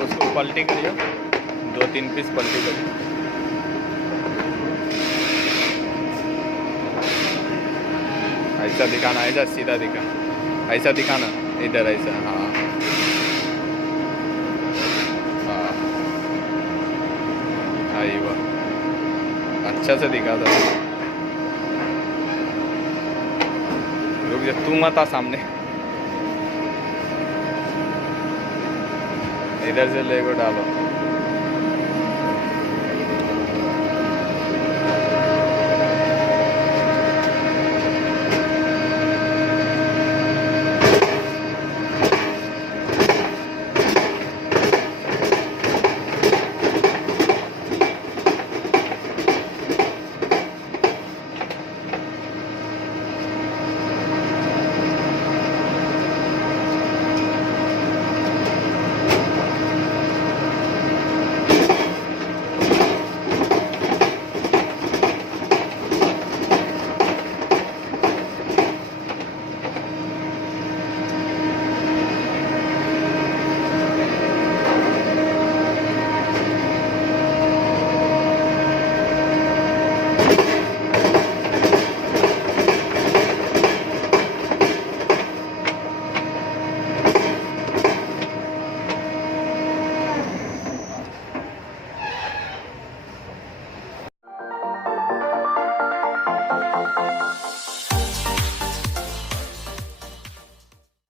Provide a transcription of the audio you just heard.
उसको पलटी करियो, 2-3 पीस पलटी करियो। ऐसा दिखाना, ऐसा सीधा दिखाना, ऐसा दिखाना, इधर ऐसा। हाँ हाँ, आई वाह, अच्छा से दिखा था। रुक जा, तू मत आ सामने, इधर से लेगो डालो।